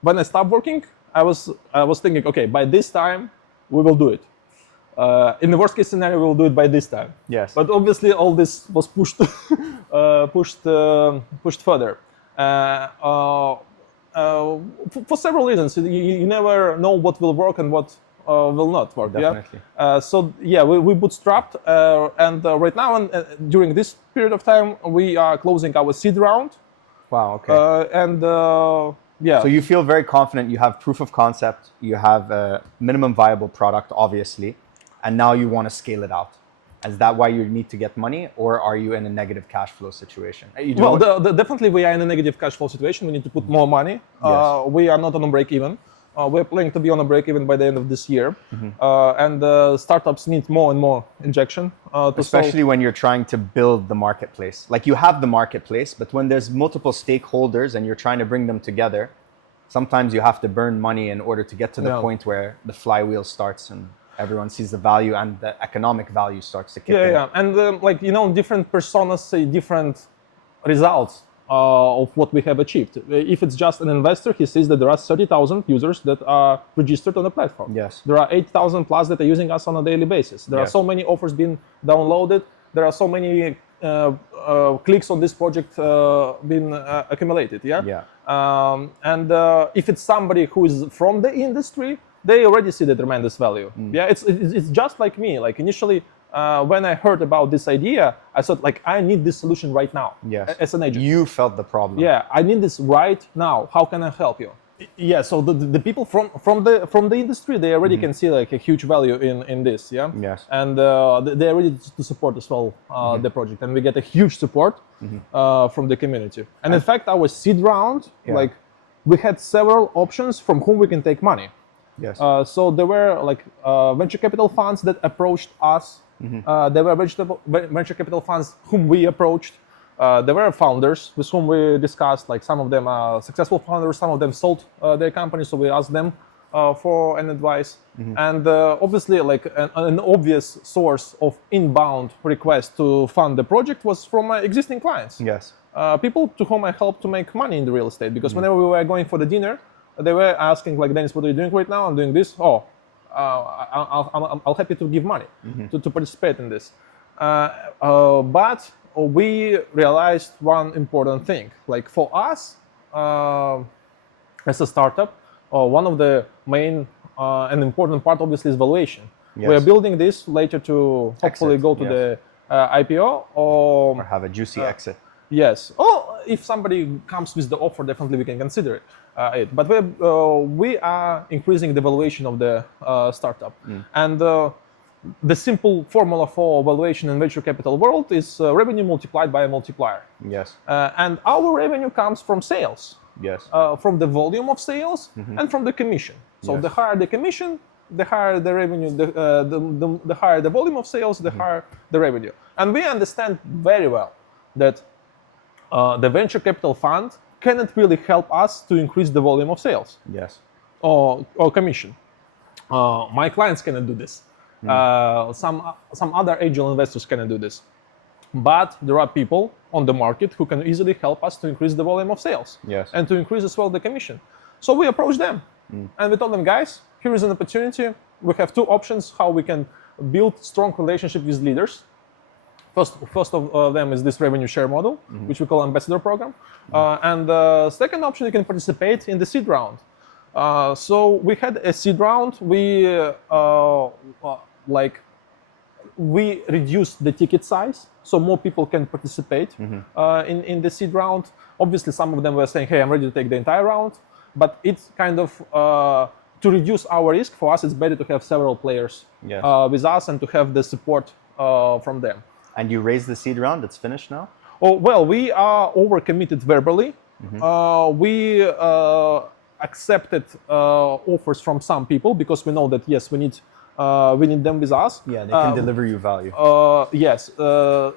when I stopped working, I was thinking, okay, by this time we will do it. In the worst case scenario, we will do it by this time. Yes. But obviously, all this was pushed pushed further. For several reasons, you never know what will work and what will not work. Definitely. Yeah. So yeah, we bootstrapped, and right now, and during this period of time, we are closing our seed round. Wow. Okay. And yeah. So you feel very confident. You have proof of concept. You have a minimum viable product, obviously, and now you want to scale it out. Is that why you need to get money, or are you in a negative cash flow situation? Well, definitely we are in a negative cash flow situation. We need to put more money. Yes. We are not on a break even. We're planning to be on a break even by the end of this year. And startups need more and more injection. Especially when you're trying to build the marketplace. Like you have the marketplace, but when there's multiple stakeholders and you're trying to bring them together, sometimes you have to burn money in order to get to the point where the flywheel starts and everyone sees the value and the economic value starts to kick in. Yeah, and like, you know, different personas say different results of what we have achieved. If it's just an investor, he sees that there are 30,000 users that are registered on the platform. Yes. There are 8,000 plus that are using us on a daily basis. There are so many offers being downloaded. There are so many clicks on this project being accumulated. Yeah. And if it's somebody who is from the industry, they already see the tremendous value. Yeah, it's just like me. Like initially, when I heard about this idea, I thought like I need this solution right now. Yes. As an agent. You felt the problem. Yeah, I need this right now. How can I help you? Yeah, so the people from the industry, they already can see like a huge value in this. Yeah. Yes. And they're ready to support as well the project, and we get a huge support from the community. And in fact, our seed round, like we had several options from whom we can take money. Yes. So there were like venture capital funds that approached us. There were venture capital funds whom we approached. There were founders with whom we discussed. Like some of them are successful founders, some of them sold their company, so we asked them for an advice. And obviously, like an obvious source of inbound request to fund the project was from my existing clients. Yes. People to whom I helped to make money in the real estate, because whenever we were going for the dinner, they were asking like, Dennis, what are you doing right now? I'm doing this. Oh, I'll happy to give money to participate in this. But we realized one important thing. Like for us, as a startup, one of the main and important part obviously is valuation. Yes. We're building this later to hopefully go to the IPO or have a juicy exit. Yes. Or if somebody comes with the offer, definitely we can consider it. But we are increasing the valuation of the startup. And the simple formula for valuation in venture capital world is revenue multiplied by a multiplier. Yes. And our revenue comes from sales. Yes. From the volume of sales and from the commission. So the higher the commission, the higher the revenue, the higher the volume of sales, the higher the revenue. And we understand very well that the venture capital fund cannot really help us to increase the volume of sales. Yes. Or commission. My clients cannot do this. Some other angel investors cannot do this. But there are people on the market who can easily help us to increase the volume of sales. Yes. And to increase as well the commission. So we approached them. And we told them, guys, here is an opportunity. We have two options how we can build strong relationship with leaders. First of them is this revenue share model, which we call ambassador program. And the second option, you can participate in the seed round. So we had a seed round. We we reduced the ticket size so more people can participate in the seed round. Obviously, some of them were saying, hey, I'm ready to take the entire round. But it's kind of, to reduce our risk, for us, it's better to have several players with us and to have the support from them. And you raised the seed round, it's finished now? Oh, well, we are overcommitted verbally. We accepted offers from some people because we know that, yes, we need them with us. Yeah, they can deliver you value. Yes. So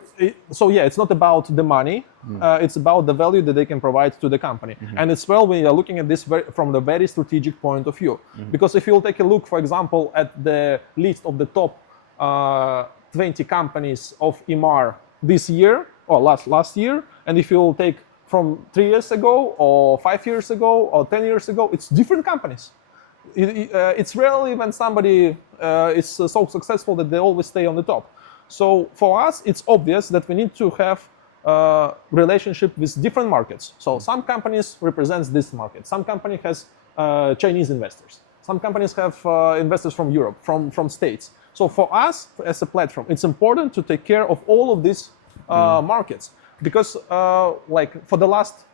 yeah, it's not about the money. It's about the value that they can provide to the company. And as well, we are looking at this from the very strategic point of view. Because if you'll take a look, for example, at the list of the top 20 companies of EMR this year or last year, and if you'll take from 3 years ago or 5 years ago or 10 years ago, it's different companies. It's rarely when somebody is so successful that they always stay on the top. So for us, it's obvious that we need to have a relationship with different markets. So some companies represents this market. Some company has Chinese investors. Some companies have investors from Europe, from States. So for us as a platform, it's important to take care of all of these markets because like for the last,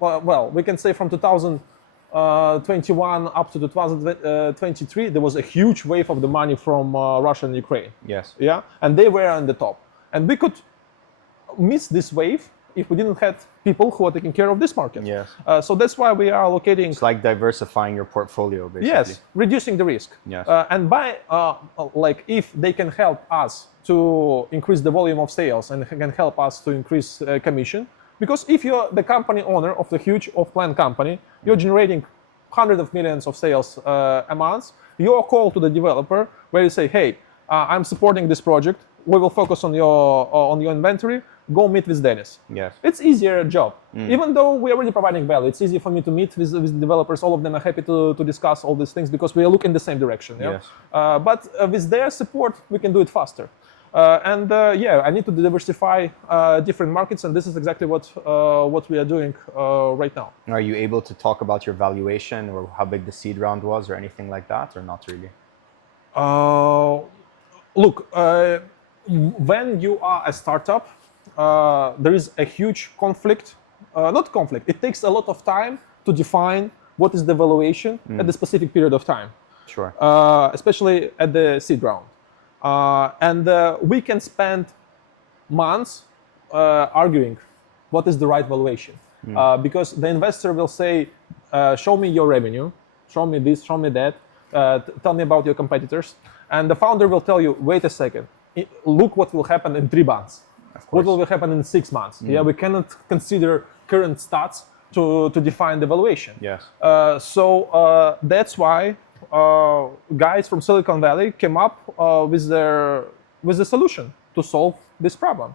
well, we can say from 2021 up to 2023, there was a huge wave of the money from Russia and Ukraine. Yes. Yeah, and they were on the top, and we could miss this wave if we didn't have people who are taking care of this market. Yes. So that's why we are allocating. It's like diversifying your portfolio, basically. Yes, reducing the risk. Yes. And by like if they can help us to increase the volume of sales and can help us to increase commission. Because if you're the company owner of the huge off-plan company, you're generating hundreds of millions of sales amounts, your call to the developer where you say, hey, I'm supporting this project, we will focus on your inventory, go meet with Denis. Yes. It's easier job. Even though we're already providing value, it's easy for me to meet with developers. All of them are happy to discuss all these things because we look in the same direction. Yeah? Yes. But with their support, we can do it faster. Yeah, I need to diversify different markets, and this is exactly what we are doing right now. Are you able to talk about your valuation or how big the seed round was or anything like that, or not really? Look, when you are a startup, there is a huge conflict. Not conflict. It takes a lot of time to define what is the valuation at the specific period of time. Sure. Especially at the seed round. And we can spend months arguing what is the right valuation. Because the investor will say, show me your revenue, show me this, show me that, tell me about your competitors. And the founder will tell you, wait a second, look what will happen in 3 months. What will happen in 6 months? Yeah, we cannot consider current stats to define the valuation. Yes. So that's why guys from Silicon Valley came up with a solution to solve this problem,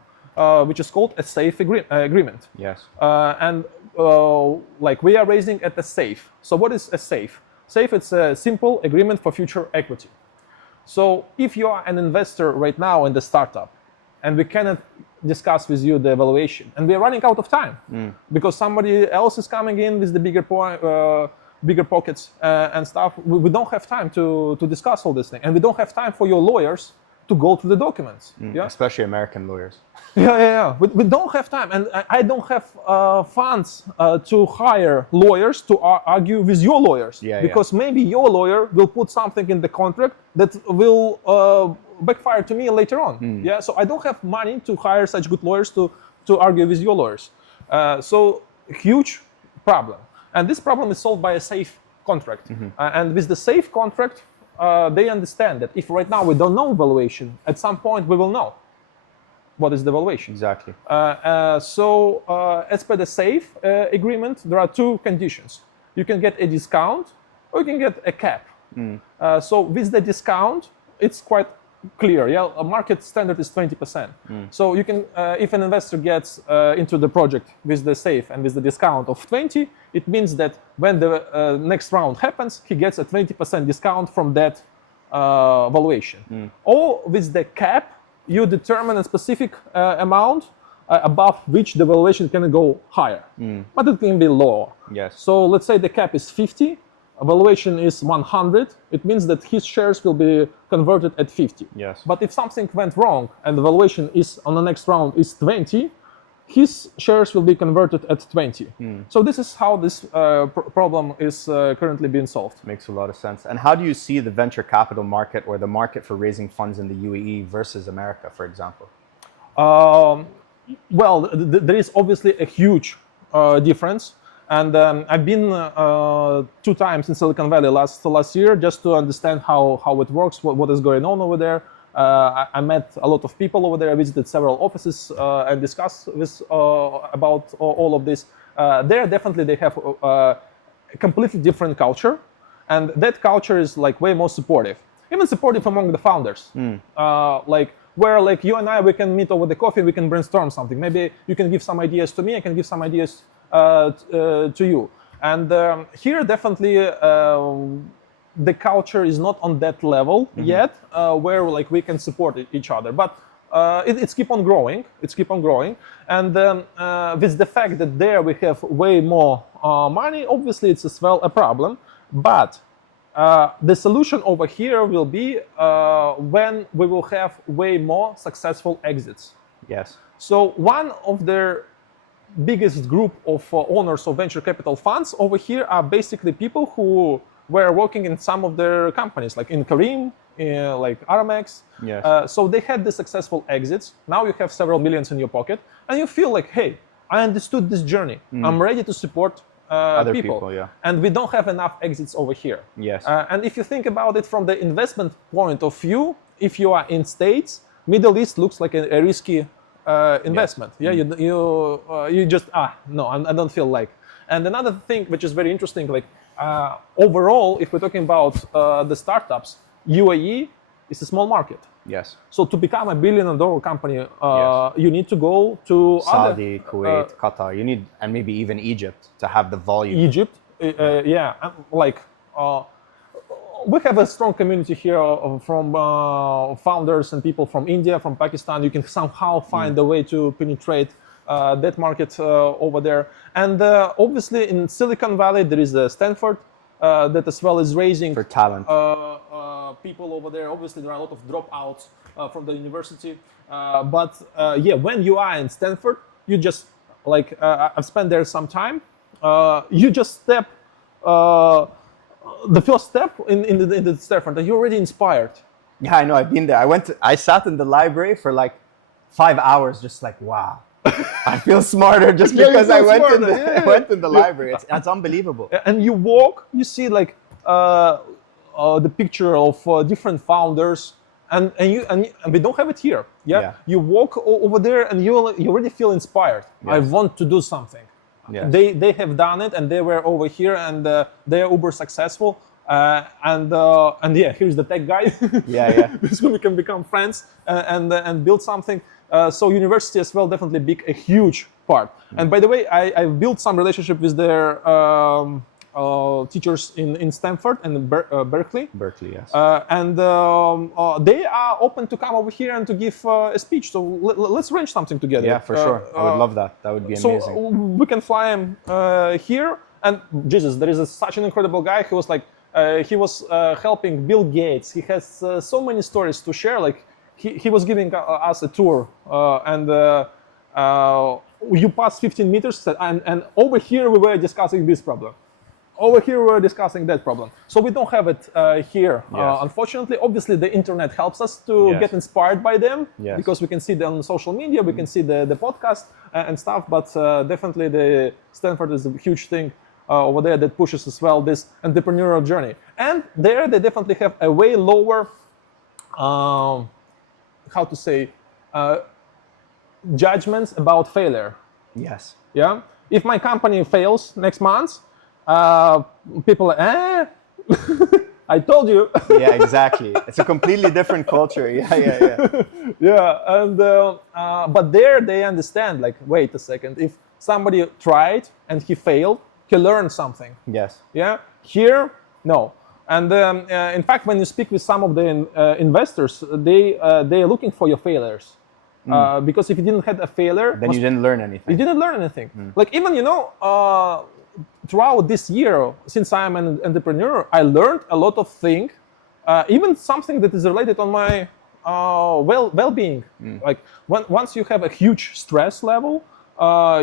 which is called a safe agreement. Yes. And like we are raising at a safe. So what is a safe? Safe, it's a simple agreement for future equity. So if you are an investor right now in the startup, and we cannot discuss with you the evaluation, and we are running out of time because somebody else is coming in with the bigger pockets and stuff, we don't have time to discuss all this thing, and we don't have time for your lawyers to go through the documents. Yeah? Especially American lawyers. Yeah. We don't have time, and I don't have funds to hire lawyers to argue with your lawyers. Because maybe your lawyer will put something in the contract that will backfire to me later on. Yeah, so I don't have money to hire such good lawyers to argue with your lawyers. So huge problem, and this problem is solved by a safe contract. And with the safe contract, they understand that if right now we don't know valuation, at some point we will know what is the valuation. Exactly. So as per the safe agreement, there are 2 conditions. You can get a discount or you can get a cap. So with the discount, it's quite clear. Yeah, a market standard is 20%. So you can, if an investor gets into the project with the safe and with the discount of 20, it means that when the next round happens, he gets a 20% discount from that valuation. Or with the cap, you determine a specific amount above which the valuation can go higher, but it can be lower. Yes. So let's say the cap is 50. valuation is 100, it means that his shares will be converted at 50. Yes. But if something went wrong and the valuation is on the next round is 20, his shares will be converted at 20. So this is how this problem is currently being solved. Makes a lot of sense. And how do you see the venture capital market or the market for raising funds in the UAE versus America, for example? Well, there is obviously a huge difference. And I've been 2 times in Silicon Valley last year just to understand how it works, what is going on over there. I met a lot of people over there. I visited several offices and discussed with about all of this. There definitely they have a completely different culture, and that culture is like way more supportive, even supportive among the founders. Like where like you and I, we can meet over the coffee, we can brainstorm something. Maybe you can give some ideas to me, I can give some ideas to you. And here definitely the culture is not on that level yet, where like we can support each other. But it's keep on growing. It's keep on growing. And with the fact that there we have way more money, obviously it's as well a problem. But the solution over here will be when we will have way more successful exits. Yes. So one of the biggest group of owners of venture capital funds over here are basically people who were working in some of their companies, like in Kareem, like Aramex. Yes. So they had the successful exits. Now you have several millions in your pocket, and you feel like, hey, I understood this journey. I'm ready to support Other people, yeah. And we don't have enough exits over here. Yes. And if you think about it from the investment point of view, if you are in States, Middle East looks like a risky investment. Yes. Yeah, you just no, I don't feel like. And another thing which is very interesting, like overall, if we're talking about the startups, UAE is a small market. Yes. So to become a $1 billion company, Yes. you need to go to Saudi, Kuwait, Qatar. You need, and maybe even Egypt to have the volume. Egypt, yeah, like we have a strong community here from founders and people from India, from Pakistan. You can somehow find a way to penetrate that market over there. And obviously in Silicon Valley, there is Stanford that as well is raising For talent. people over there. Obviously, there are a lot of dropouts from the university. But yeah, when you are in Stanford, you just, like, I've spent there some time. You just step, the first step in the Stanford, and you're already inspired. Yeah, I know. I've been there. I sat in the library for like 5 hours, just like, wow. I feel smarter just Yeah, you because feel I went smarter, in yeah. I went in the library. It's unbelievable. And you walk, you see like the picture of different founders, and we don't have it here. Yeah, Yeah. you walk over there, and you already feel inspired. I Yes. want to do something. Yes. They have done it, and they were over here, and they are uber successful. And yeah, here's the tech guy. Yeah. So we can become friends and build something. So university as well definitely a huge part. And by the way, I built some relationship with their teachers in Stanford and Berkeley. Berkeley, yes. And they are open to come over here and to give a speech. So let's arrange something together. Yeah, for sure. I would love that. That would be amazing. So we can fly him here. And Jesus, there is such an incredible guy. He was like, he was helping Bill Gates. He has so many stories to share. Like he was giving us a tour, and you pass 15 meters, and over here we were discussing this problem. Over here we were discussing that problem. So we don't have it here, Yes. Unfortunately. Obviously, the internet helps us to Yes. get inspired by them, Yes. because we can see them on social media, we can see the podcast and stuff. But definitely, the Stanford is a huge thing over there that pushes as well this entrepreneurial journey. And there they definitely have a way lower, how to say, judgments about failure. Yes. Yeah. If my company fails next month, people are, I told you. Yeah, exactly. It's a completely different culture. Yeah. Yeah, and but there they understand. Like, wait a second. If somebody tried and he failed, he learned something. Yes. Yeah. Here, no. And in fact, when you speak with some of the investors, they are looking for your failures, because if you didn't have a failure, Then you didn't learn anything. you didn't learn anything. Like even throughout this year, since I am an entrepreneur, I learned a lot of things, even something that is related on my well-being. Like once you have a huge stress level,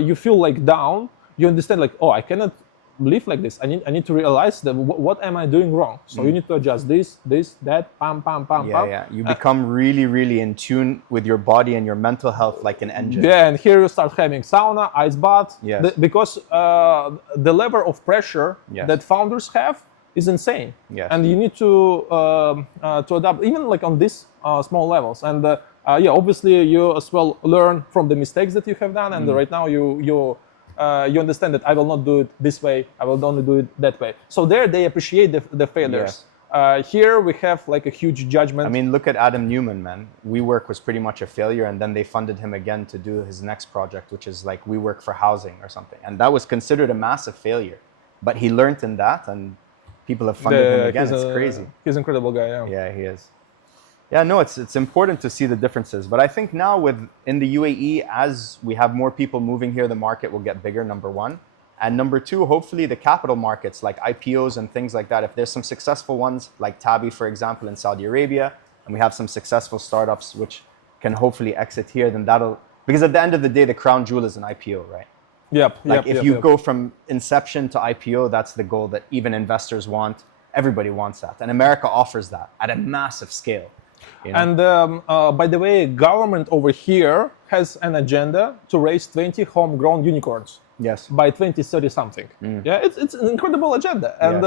you feel like down. You understand like, oh, I cannot live like this. I need to realize that what am I doing wrong? So you need to adjust this, that, pam. Yeah. You become really, really in tune with your body and your mental health like an engine. Yeah, and here you start having sauna, ice bath, Yes. because the level of pressure Yes. that founders have is insane. Yes. And you need to adapt, even like on these small levels. And obviously you as well learn from the mistakes that you have done. And right now you understand that I will not do it this way. I will only do it that way. So there they appreciate the failures. Here we have like a huge judgment. I mean, look at Adam Newman, man. WeWork was pretty much a failure, and then they funded him again to do his next project, which is like WeWork for housing or something. And that was considered a massive failure. But he learned in that, and people have funded him again. It's crazy. He's an incredible guy, yeah. Yeah, he is. Yeah, no, it's important to see the differences. But I think now in the UAE, as we have more people moving here, the market will get bigger, number one. And number two, hopefully the capital markets like IPOs and things like that, if there's some successful ones like Tabi, for example, in Saudi Arabia, and we have some successful startups which can hopefully exit here, then because at the end of the day, the crown jewel is an IPO, right? If you go from inception to IPO, that's the goal that even investors want. Everybody wants that. And America offers that at a massive scale. You know? And by the way, government over here has an agenda to raise 20 homegrown unicorns. Yes. By 2030 something. Yeah, it's an incredible agenda. And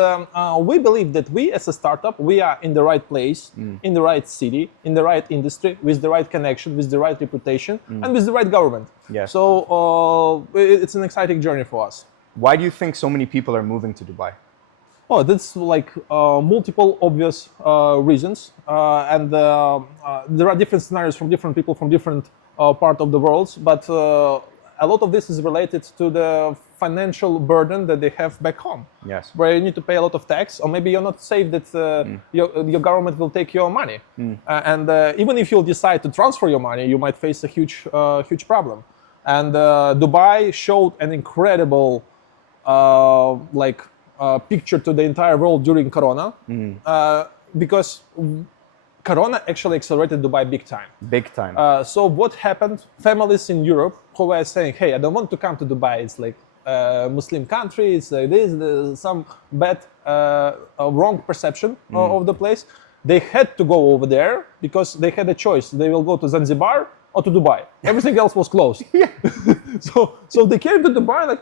we believe that we as a startup, we are in the right place, in the right city, in the right industry, with the right connection, with the right reputation, and with the right government. Yes. So it's an exciting journey for us. Why do you think so many people are moving to Dubai? Oh, that's like multiple obvious reasons. And there are different scenarios from different people from different part of the world. But a lot of this is related to the financial burden that they have back home. Yes. Where you need to pay a lot of tax, or maybe you're not safe that your government will take your money. And even if you'll decide to transfer your money, you might face a huge problem. And Dubai showed an incredible picture to the entire world during Corona, because Corona actually accelerated Dubai big time. Big time. So what happened? Families in Europe who were saying, "Hey, I don't want to come to Dubai. It's like a Muslim country. It's like this, some bad, wrong perception of the place." They had to go over there because they had a choice. They will go to Zanzibar or to Dubai. Everything else was closed. So they came to Dubai like,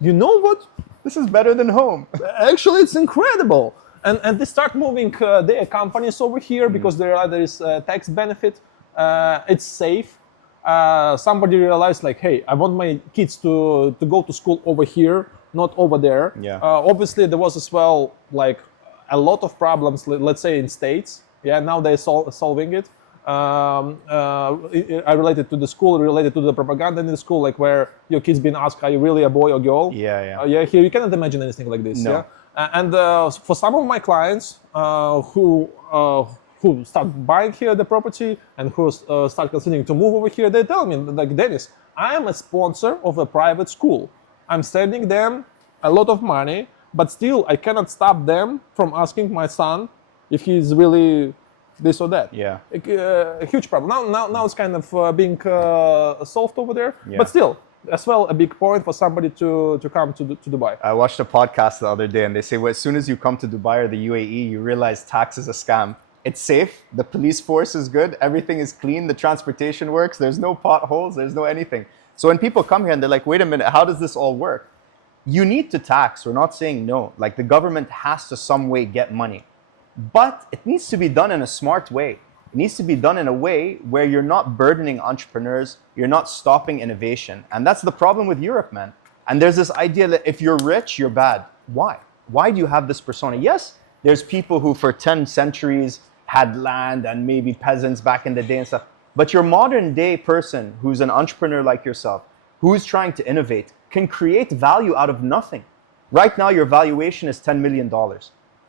you know what? This is better than home. Actually, it's incredible. And they start moving their companies over here because there is a tax benefit. It's safe. Somebody realized like, hey, I want my kids to go to school over here, not over there. Yeah. Obviously, there was as well like a lot of problems, let's say in States. Yeah, now they're solving it. I related to the school, related to the propaganda in the school, like where your kids being asked, are you really a boy or girl? Yeah. Here you cannot imagine anything like this. No. Yeah? And for some of my clients who start buying here the property and who start considering to move over here, they tell me, like, Denis, I am a sponsor of a private school. I'm sending them a lot of money, but still I cannot stop them from asking my son if he's really this or that. Yeah. A huge problem. Now it's kind of being solved over there, Yeah. but still, as well, a big point for somebody to come to Dubai. I watched a podcast the other day and they say, well, as soon as you come to Dubai or the UAE, you realize tax is a scam. It's safe. The police force is good. Everything is clean. The transportation works. There's no potholes. There's no anything. So when people come here and they're like, wait a minute, how does this all work? You need to tax. We're not saying no. Like the government has to some way get money. But it needs to be done in a smart way. It needs to be done in a way where you're not burdening entrepreneurs, you're not stopping innovation. And that's the problem with Europe, man. And there's this idea that if you're rich, you're bad. Why? Why do you have this persona? Yes, there's people who for 10 centuries had land and maybe peasants back in the day and stuff. But your modern day person who's an entrepreneur like yourself, who's trying to innovate, can create value out of nothing. Right now, your valuation is $10 million.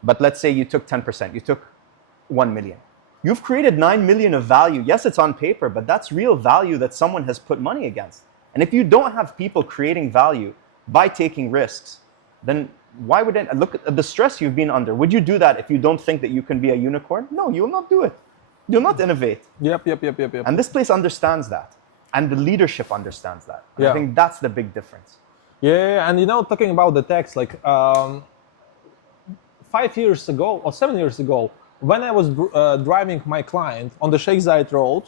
But let's say you took 10%, you took 1 million. You've created 9 million of value. Yes, it's on paper, but that's real value that someone has put money against. And if you don't have people creating value by taking risks, then why would I look at the stress you've been under? Would you do that if you don't think that you can be a unicorn? No, you will not do it. You'll not innovate. Yep. And this place understands that. And the leadership understands that. Yeah. I think that's the big difference. Yeah, and talking about the tax, like 5 years ago or 7 years ago, when I was driving my client on the Sheikh Zayed Road,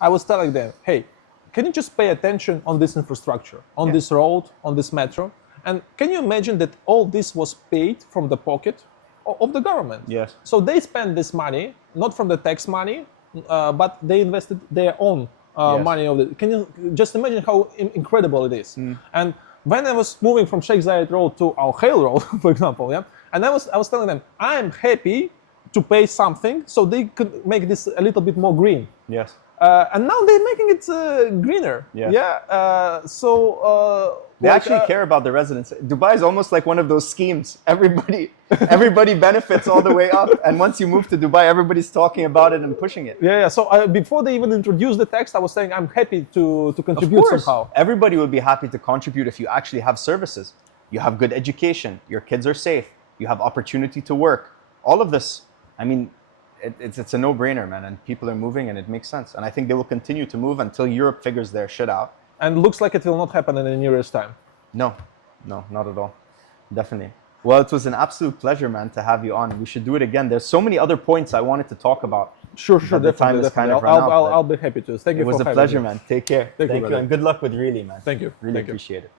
I was telling them, hey, can you just pay attention on this infrastructure, on this road, on this metro? And can you imagine that all this was paid from the pocket of the government? Yes. So they spent this money, not from the tax money, but they invested their own money. Can you just imagine how incredible it is? And when I was moving from Sheikh Zayed Road to Al Khail Road, for example, and I was telling them, I'm happy to pay something so they could make this a little bit more green. Yes. And now they're making it greener. Yeah. They Like, actually care about the residents. Dubai is almost like one of those schemes. Everybody benefits all the way up. And once you move to Dubai, everybody's talking about it and pushing it. Yeah. So before they even introduced the text, I was saying I'm happy to contribute Of course, somehow. everybody will be happy to contribute if you actually have services. You have good education. Your kids are safe. You have opportunity to work. All of this, I mean, it's a no-brainer, man. And people are moving, and it makes sense. And I think they will continue to move until Europe figures their shit out. And looks like it will not happen in the nearest time. No, not at all. Definitely. Well, it was an absolute pleasure, man, to have you on. We should do it again. There's so many other points I wanted to talk about. Sure, but the time is kind of run out, I'll be happy to. Thank you. It was for a having pleasure, me. man. Take care. Thank you, brother. And good luck with Really, man. Thank you. Really Thank you. appreciate it.